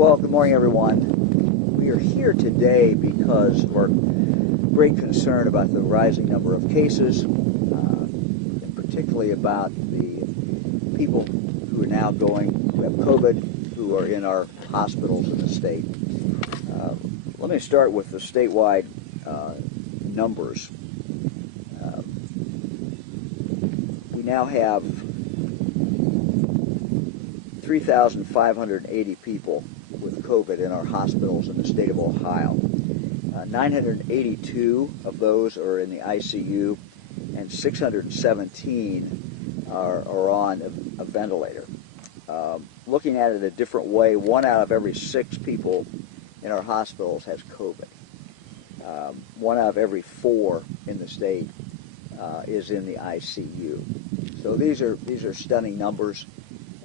Well, good morning, everyone. We are here today because of our great concern about the rising number of cases, and particularly about the people who are now who have COVID, who are in our hospitals in the state. Let me start with the statewide numbers. We now have 3,580 people with COVID in our hospitals in the state of Ohio. 982 of those are in the ICU, and 617 are on a ventilator. Looking at it a different way, 1 out of every 6 people in our hospitals has COVID. 1 out of every 4 in the state is in the ICU. So these are stunning numbers,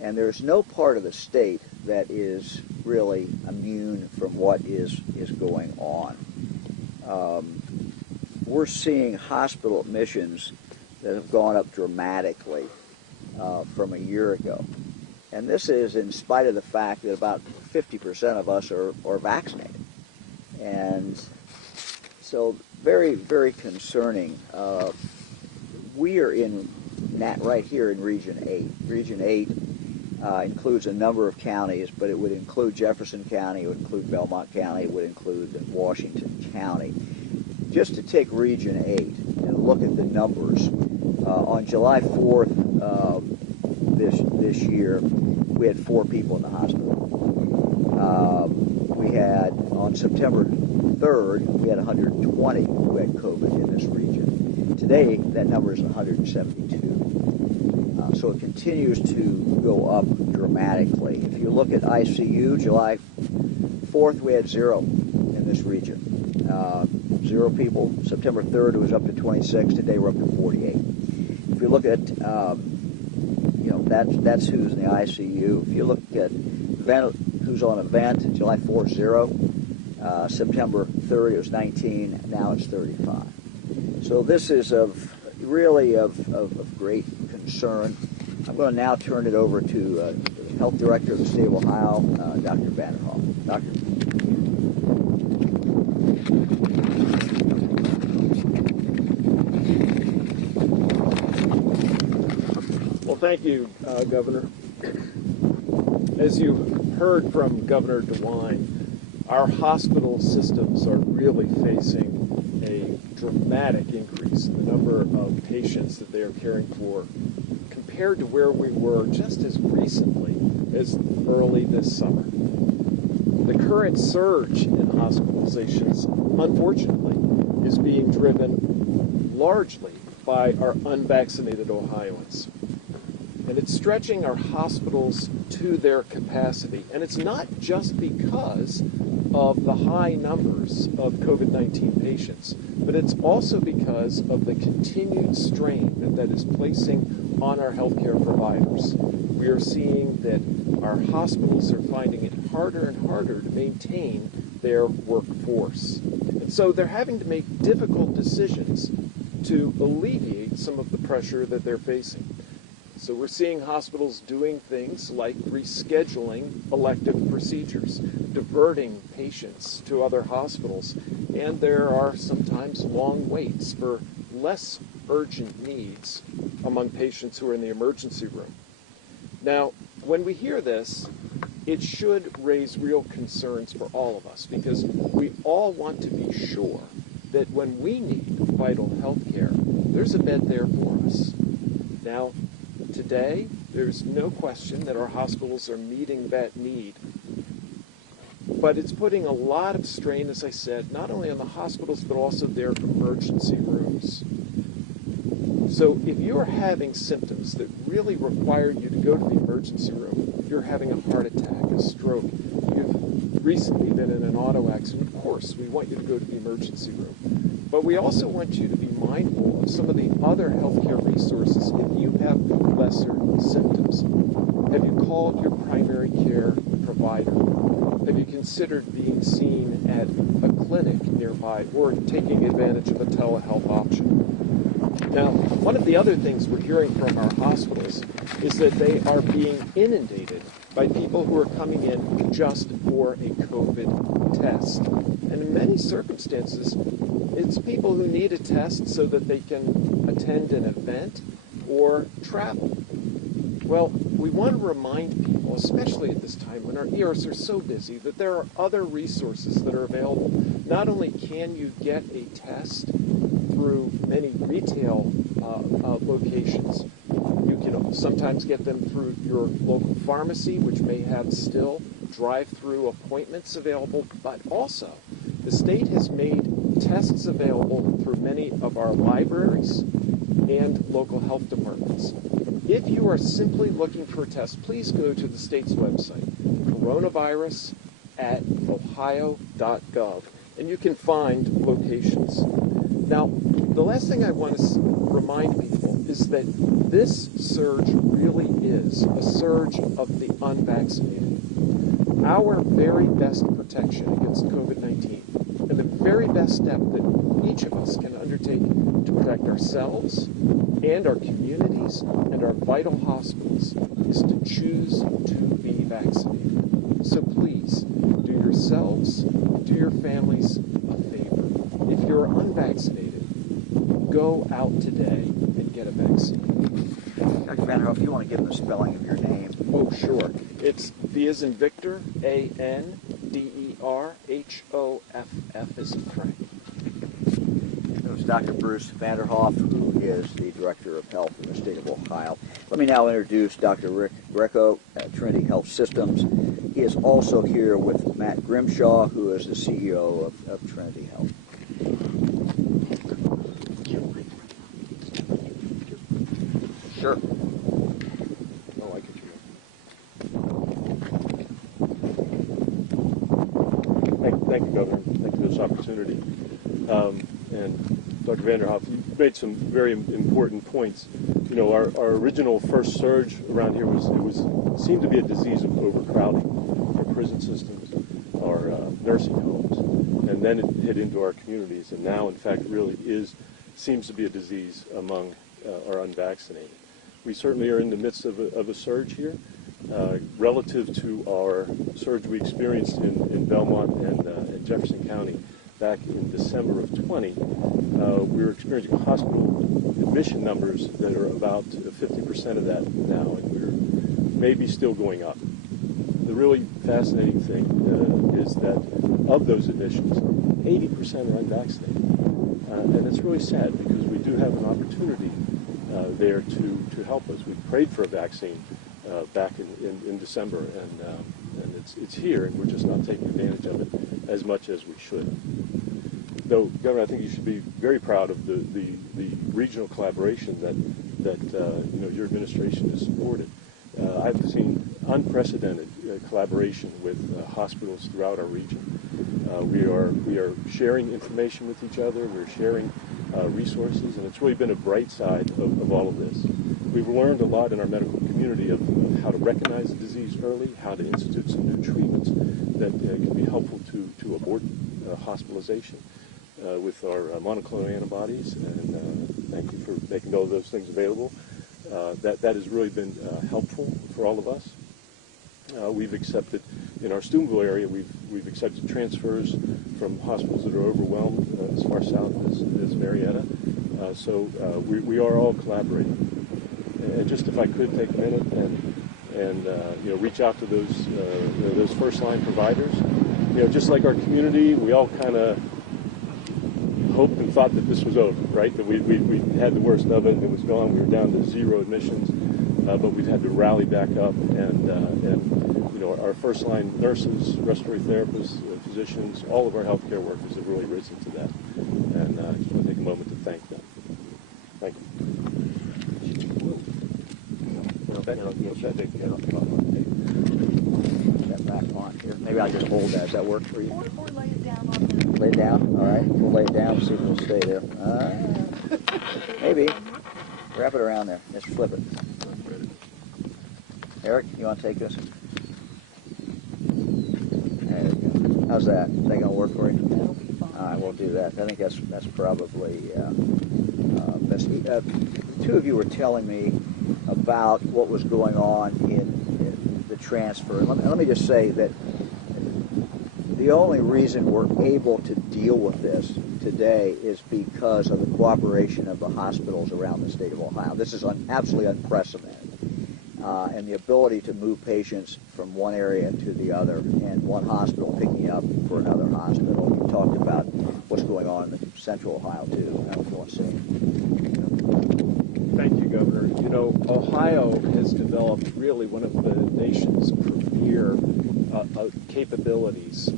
and there's no part of the state that is really immune from what is going on. We're seeing hospital admissions that have gone up dramatically from a year ago. And this is in spite of the fact that about 50% of us are vaccinated. And so very, very concerning. We are right here in Region 8. Region 8 includes a number of counties, but it would include Jefferson County, it would include Belmont County, it would include Washington County. Just to take Region 8 and look at the numbers, on July 4th this year, we had 4 people in the hospital. We had, on September 3rd, we had 120 who had COVID in this region. Today, that number is 172. So it continues to go up dramatically. If you look at ICU, July 4th, we had 0 in this region. 0 people. September 3rd, it was up to 26. Today, we're up to 48. If you look at, that's who's in the ICU. If you look at who's on a vent, July 4th, 0. September 3rd, it was 19. Now it's 35. So this is really of great concern. I'm going to now turn it over to the Health Director of the State of Ohio, Dr. Vanderhoff. Doctor. Well, thank you, Governor. As you heard from Governor DeWine, our hospital systems are really facing a dramatic increase in the number of patients that they are caring for compared to where we were just as recently as early this summer. The current surge in hospitalizations, unfortunately, is being driven largely by our unvaccinated Ohioans. And it's stretching our hospitals to their capacity. And it's not just because of the high numbers of COVID-19 patients, but it's also because of the continued strain that is placing on our healthcare providers. We are seeing that our hospitals are finding it harder and harder to maintain their workforce. And so they're having to make difficult decisions to alleviate some of the pressure that they're facing. So we're seeing hospitals doing things like rescheduling elective procedures, diverting patients to other hospitals, and there are sometimes long waits for less urgent needs among patients who are in the emergency room. Now, when we hear this, it should raise real concerns for all of us, because we all want to be sure that when we need vital health care, there's a bed there for us. Now, today, there's no question that our hospitals are meeting that need. But it's putting a lot of strain, as I said, not only on the hospitals, but also their emergency rooms. So if you're having symptoms that really require you to go to the emergency room, if you're having a heart attack, a stroke, you've recently been in an auto accident, of course, we want you to go to the emergency room. But we also want you to be mindful of some of the other healthcare resources if you have lesser symptoms. Have you called your primary care provider? Have you considered being seen at a clinic nearby or taking advantage of a telehealth option? Now, one of the other things we're hearing from our hospitals is that they are being inundated by people who are coming in just for a COVID test. And in many circumstances, it's people who need a test so that they can attend an event or travel. Well, we want to remind people, especially at this time when our ERs are so busy, that there are other resources that are available. Not only can you get a test through many retail locations, you can sometimes get them through your local pharmacy, which may have still drive-through appointments available, but also the state has made tests available through many of our libraries and local health departments. If you are simply looking for a test, please go to the state's website, coronavirus.ohio.gov, and you can find locations. Now, the last thing I want to remind people is that this surge really is a surge of the unvaccinated. Our very best protection against COVID-19 and the very best step that each of us can undertake to protect ourselves and our communities and our vital hospitals is to choose to be vaccinated. So please, do yourselves, do your families a favor. If you're unvaccinated, go out today and get a vaccine. Dr. Vanderhoff, if you want to give them the spelling of your name. Oh, sure. It's V as in Victor, A-N-D-E-R-H-O-F-F as in Frank. It was Dr. Bruce Vanderhoff, who is the Director of Health in the state of Ohio. Let me now introduce Dr. Rick Greco at Trinity Health Systems. He is also here with Matt Grimshaw, who is the CEO of Trinity Health. Sure. Oh, I get you. Thank you, Governor. Thank you for this opportunity. And Dr. Vanderhoff, you made some very important points. You know, our original first surge around here seemed to be a disease of overcrowding our prison systems, our nursing homes, and then it hit into our communities. And now, in fact, really seems to be a disease among our unvaccinated. We certainly are in the midst of a surge here. Relative to our surge we experienced in Belmont and Jefferson County back in December of 20, we were experiencing hospital admission numbers that are about 50% of that now, and we're maybe still going up. The really fascinating thing is that of those admissions, 80% are unvaccinated. And it's really sad because we do have an opportunity there to help us. We prayed for a vaccine back in December, and it's here, and we're just not taking advantage of it as much as we should. Though, Governor, I think you should be very proud of the regional collaboration that your administration has supported. I've seen unprecedented collaboration with hospitals throughout our region. We are sharing information with each other. We're sharing resources, and it's really been a bright side of all of this. We've learned a lot in our medical community of how to recognize the disease early, how to institute some new treatments that can be helpful to abort hospitalization with our monoclonal antibodies, and thank you for making all of those things available. That has really been helpful for all of us. We've accepted, in our Steubenville area, we've accepted transfers from hospitals that are overwhelmed as far south as Marietta. So we are all collaborating. And just if I could take a minute and reach out to those first line providers. Just like our community, we all kind of hoped and thought that this was over, right? That we had the worst of it, it was gone, we were down to 0 admissions, but we've had to rally back up, and our first line nurses, respiratory therapists, physicians, all of our healthcare workers have really risen to that, and I just want to take a moment to thank them. Thank you. That back on here. Maybe I'll just hold that. Does that work for you? Or lay it down on the... Lay it down? All right. We'll lay it down, see if it'll stay there. Maybe. Wrap it around there. Just flip it. Eric, you want to take this? There you go. How's that? Is that going to work for you? That'll be fine. All right, we'll do that. I think that's probably best. Two of you were telling me about what was going on in the the transfer. And let me just say that the only reason we're able to deal with this today is because of the cooperation of the hospitals around the state of Ohio. This is absolutely unprecedented. And the ability to move patients from one area to the other, and one hospital picking up for another hospital. You talked about what's going on in Central Ohio, too. That was one scene. Thank you, Governor. You know, Ohio has developed really one of the nation's premier capabilities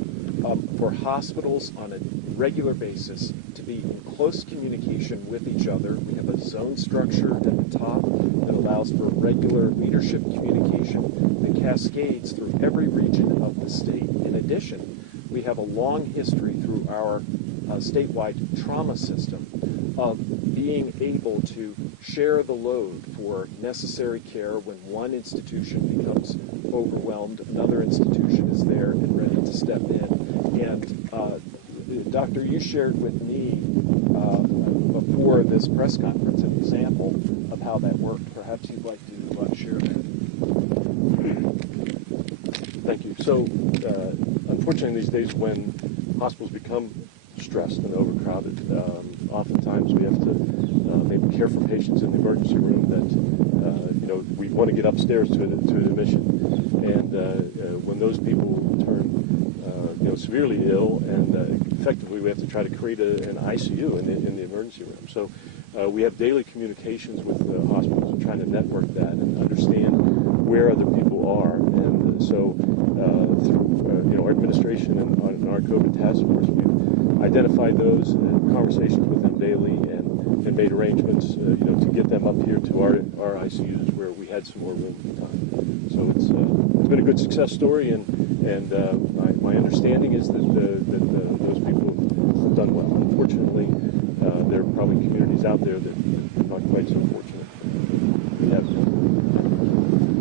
for hospitals on a regular basis to be in close communication with each other. We have a zone structure at the top that allows for regular leadership communication that cascades through every region of the state. In addition, we have a long history through our statewide trauma system of being able to share the load for necessary care when one institution becomes overwhelmed, another institution is there and ready to step in. And Doctor, you shared with me before this press conference an example of how that worked. Perhaps you'd like to share that. Thank you. So, unfortunately, these days when hospitals become stressed and overcrowded, oftentimes we have to maybe care for patients in the emergency room that we want to get upstairs to an admission, and when those people turn severely ill, and effectively we have to try to create an ICU in the emergency room. So we have daily communications with the hospitals and trying to network that and understand where other people are. And so through our administration and our COVID task force, we've identified those and conversations with them daily and made arrangements to get them up here to our ICUs where we had some more room at the time. So it's been a good success story, and my understanding is that those people have done well. Unfortunately, there are probably communities out there that are not quite so fortunate.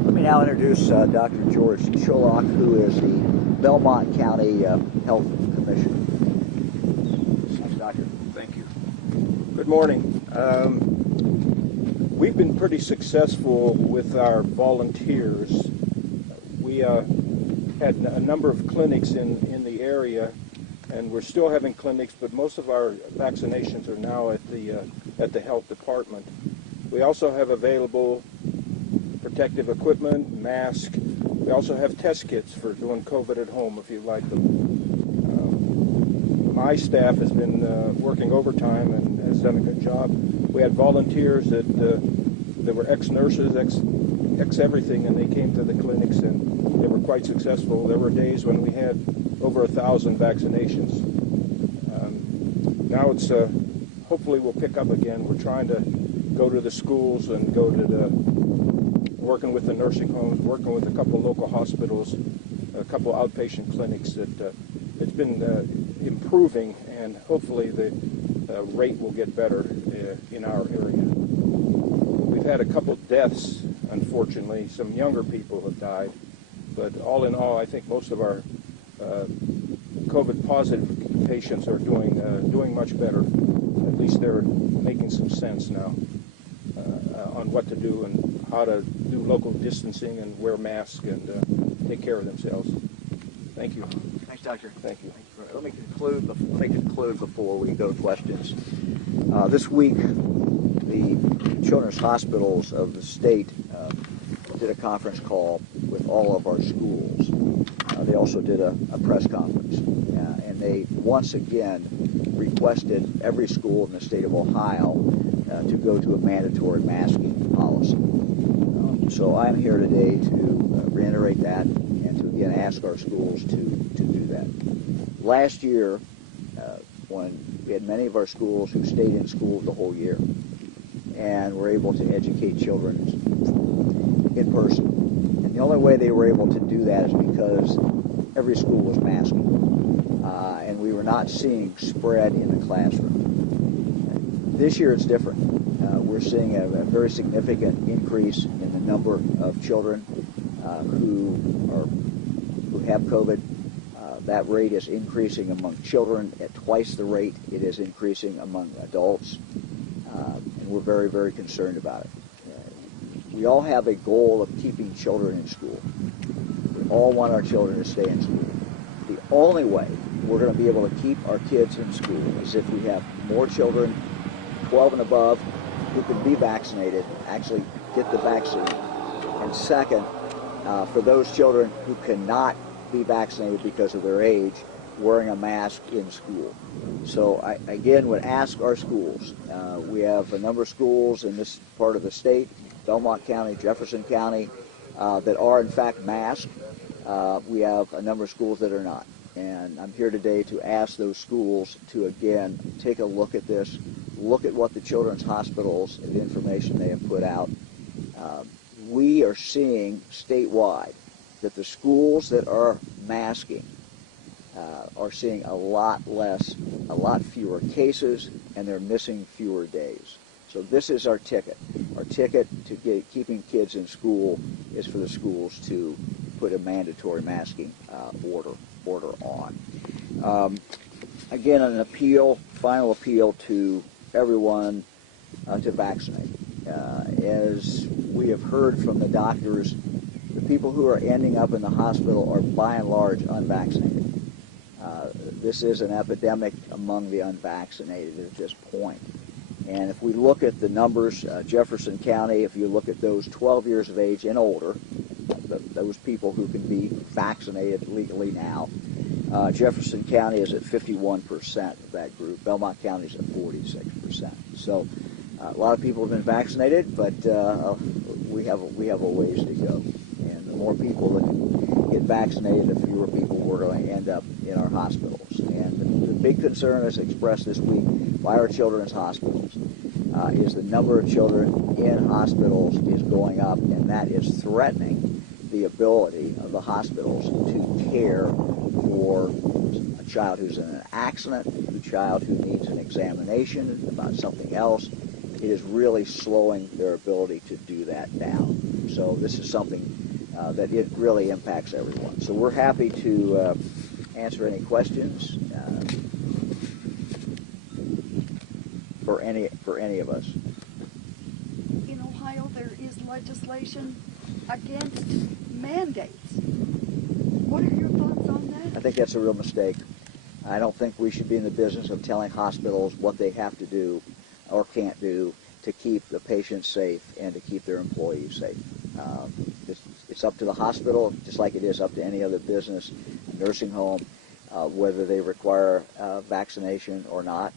Let me now introduce Dr. George Cholak, who is the Belmont County Health Commissioner. Thanks, Doctor. Thank you. Good morning. We've been pretty successful with our volunteers. We had a number of clinics in the area, and we're still having clinics, but most of our vaccinations are now at the health department. We also have available protective equipment, masks. We also have test kits for doing COVID at home if you like them. My staff has been working overtime and has done a good job. We had volunteers that were ex-nurses, ex-everything, and they came to the clinics and they were quite successful. There were days when we had over 1,000 vaccinations. Now it's hopefully we'll pick up again. We're trying to go to the schools and go to working with the nursing homes, working with a couple local hospitals, a couple outpatient clinics. That it's been improving, and hopefully the rate will get better in our area. We've had a couple deaths, unfortunately. Some younger people have died, but all in all, I think most of our COVID-positive patients are doing much better. At least they're making some sense now on what to do and how to do local distancing and wear masks and take care of themselves. Thank you. Thanks, Doctor. Thank you. Let me conclude before we go to questions. This week, the children's hospitals of the state did a conference call with all of our schools. They also did a press conference, and they once again requested every school in the state of Ohio to go to a mandatory masking policy. So I'm here today to reiterate that and to again ask our schools to do that. Last year, when we had many of our schools who stayed in school the whole year and were able to educate children in person. And the only way they were able to do that is because every school was masking. And we were not seeing spread in the classroom. This year it's different. We're seeing a very significant increase in the number of children who have COVID. That rate is increasing among children at twice the rate it is increasing among adults. And we're very, very concerned about it. We all have a goal of keeping children in school. all want our children to stay in school. The only way we're going to be able to keep our kids in school is if we have more children 12 and above who can be vaccinated, actually get the vaccine. And second, for those children who cannot be vaccinated because of their age, wearing a mask in school. So I, again, would ask our schools. We have a number of schools in this part of the state, Belmont County, Jefferson County, that are in fact masked. We have a number of schools that are not. And I'm here today to ask those schools to, again, take a look at this, look at what the children's hospitals and the information they have put out. We are seeing statewide that the schools that are masking are seeing a lot fewer cases, and they're missing fewer days. So this is our ticket. Our ticket to keeping kids in school is for the schools to put a mandatory masking order on. Again, an appeal, final appeal to everyone to vaccinate. As we have heard from the doctors, the people who are ending up in the hospital are by and large unvaccinated. This is an epidemic among the unvaccinated at this point. And if we look at the numbers, Jefferson County, if you look at those 12 years of age and older, those people who can be vaccinated legally now, Jefferson County is at 51% of that group. Belmont County is at 46%. So a lot of people have been vaccinated, but we have a ways to go. And the more people that can get vaccinated, the fewer people we're going to end up in our hospitals. And the big concern is expressed this week by our children's hospitals is the number of children in hospitals is going up, and that is threatening the ability of the hospitals to care for a child who's in an accident, a child who needs an examination about something else. It is really slowing their ability to do that down. So this is something that it really impacts everyone. So we're happy to answer any questions for any of us. In Ohio, there is legislation against mandates. What are your thoughts on that? I think that's a real mistake. I don't think we should be in the business of telling hospitals what they have to do or can't do to keep the patients safe and to keep their employees safe. It's up to the hospital, just like it is up to any other business, nursing home, whether they require vaccination or not.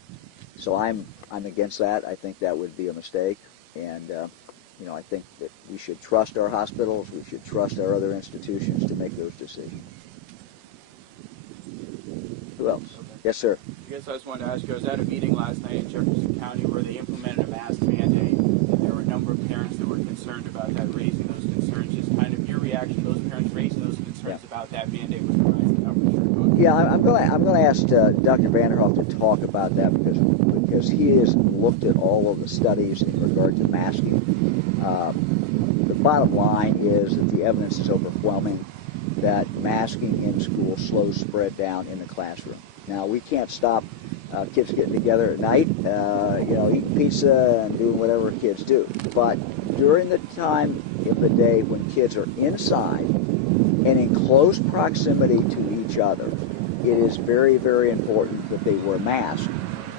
So I'm against that. I think that would be a mistake, and I think that we should trust our hospitals. We should trust our other institutions to make those decisions. Who else? Yes, sir. I guess I just wanted to ask you, I was at a meeting last night in Jefferson County where they implemented a mask mandate, and there were a number of parents that were concerned about that, raising those concerns. Just kind of your reaction, those parents raising those concerns about that mandate with the rising numbers. Yeah, I'm going to ask Dr. Vanderhoff to talk about that because he has looked at all of the studies in regard to masking. The bottom line is that the evidence is overwhelming that masking in school slows spread down in the classroom. Now, we can't stop kids getting together at night, eating pizza and doing whatever kids do. But during the time of the day when kids are inside and in close proximity to each other, it is very, very important that they wear masks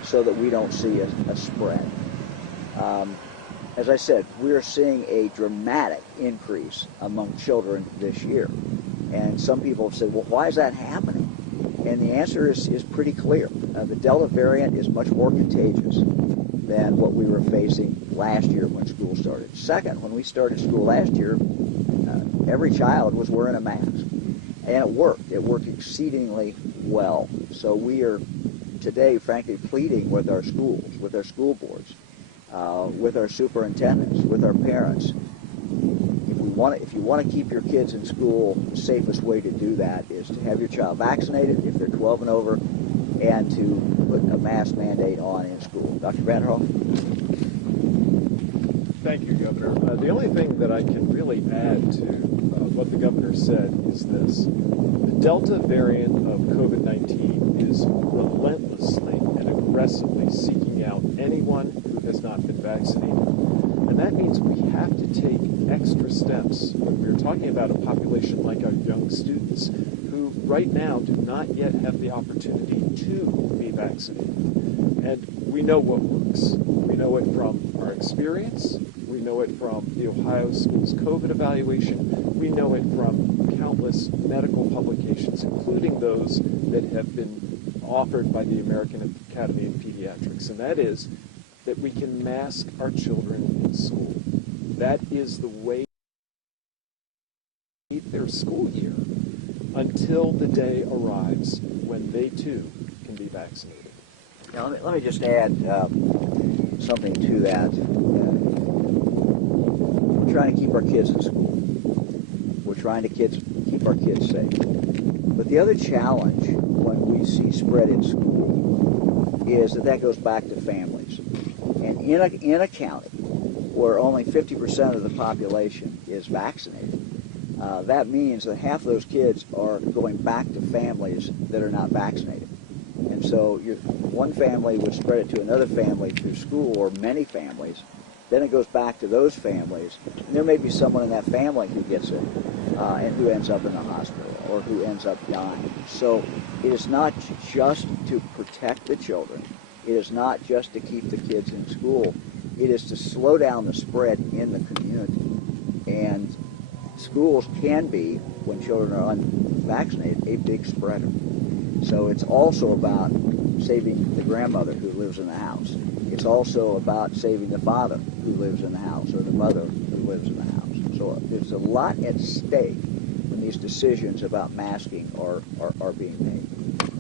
so that we don't see a spread. As I said, we are seeing a dramatic increase among children this year. And some people have said, well, why is that happening? And the answer is pretty clear. The Delta variant is much more contagious than what we were facing last year when school started. Second, when we started school last year, every child was wearing a mask. And it worked. It worked exceedingly well. So we are today, frankly, pleading with our schools, with our school boards, with our superintendents, with our parents. If you want to keep your kids in school, the safest way to do that is to have your child vaccinated if they're 12 and over, and to put a mask mandate on in school. Dr. Vanderhoff? Thank you, Governor. The only thing that I can really add to what the Governor said is this. The Delta variant of COVID-19 is relentlessly and aggressively seeking out anyone who has not been vaccinated. And that means we have to take extra steps when we're talking about a population like our young students who right now do not yet have the opportunity to be vaccinated. And we know what works. We know it from our experience. We know it from the Ohio Schools COVID evaluation. We know it from countless medical publications, including those that have been offered by the American Academy of Pediatrics, and that is that we can mask our children in school. That is the way to keep their school year until the day arrives when they too can be vaccinated. Now, let me just add something to that. We're trying to keep our kids in school. We're trying to keep our kids safe. But the other challenge when we see spread in school is that goes back to families. And in a county where only 50% of the population is vaccinated, that means that half of those kids are going back to families that are not vaccinated. And so one family would spread it to another family through school, or many families. Then it goes back to those families. And there may be someone in that family who gets it and who ends up in the hospital or who ends up dying. So it is not just to protect the children. It is not just to keep the kids in school. It is to slow down the spread in the community. And schools can be, when children are unvaccinated, a big spreader. So it's also about saving the grandmother who lives in the house. It's also about saving the father who lives in the house, or the mother who lives in the house. So there's a lot at stake when these decisions about masking are being made.